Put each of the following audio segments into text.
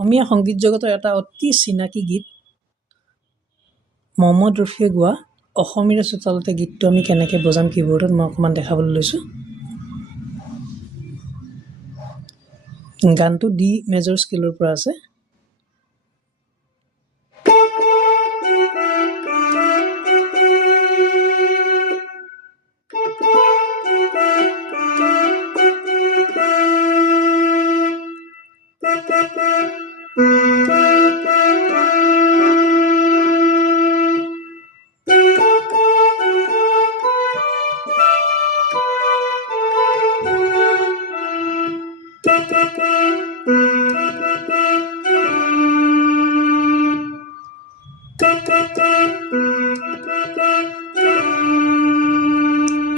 অসমীয়া সংগীত জগতৰ এটা অতি চিনাকি গীত মহম্মদ ৰফিয়ে গোৱা অসমীয়া চোতালতে গীতটো আমি কেনেকৈ বজাম কীবৰ্ডত মই অকণমান দেখাবলৈ লৈছোঁ। গানটো ডি মেজৰ স্কেলৰ পৰা আছে।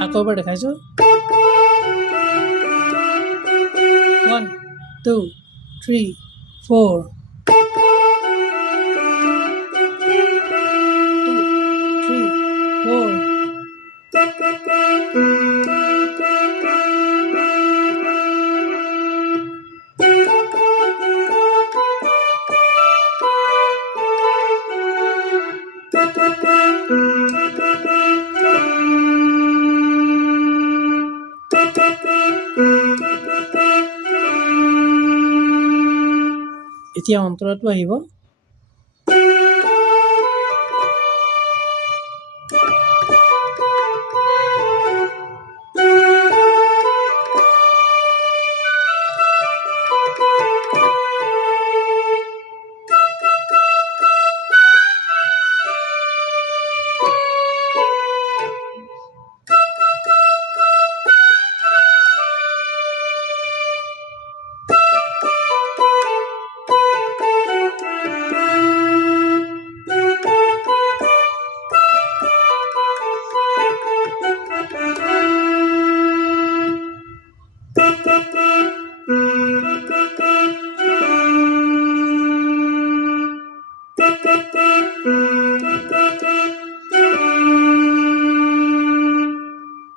আকৌ এবাৰ দেখাইছোঁ। 1 2 3 4 এতিয়া অন্তৰাটো আহিব।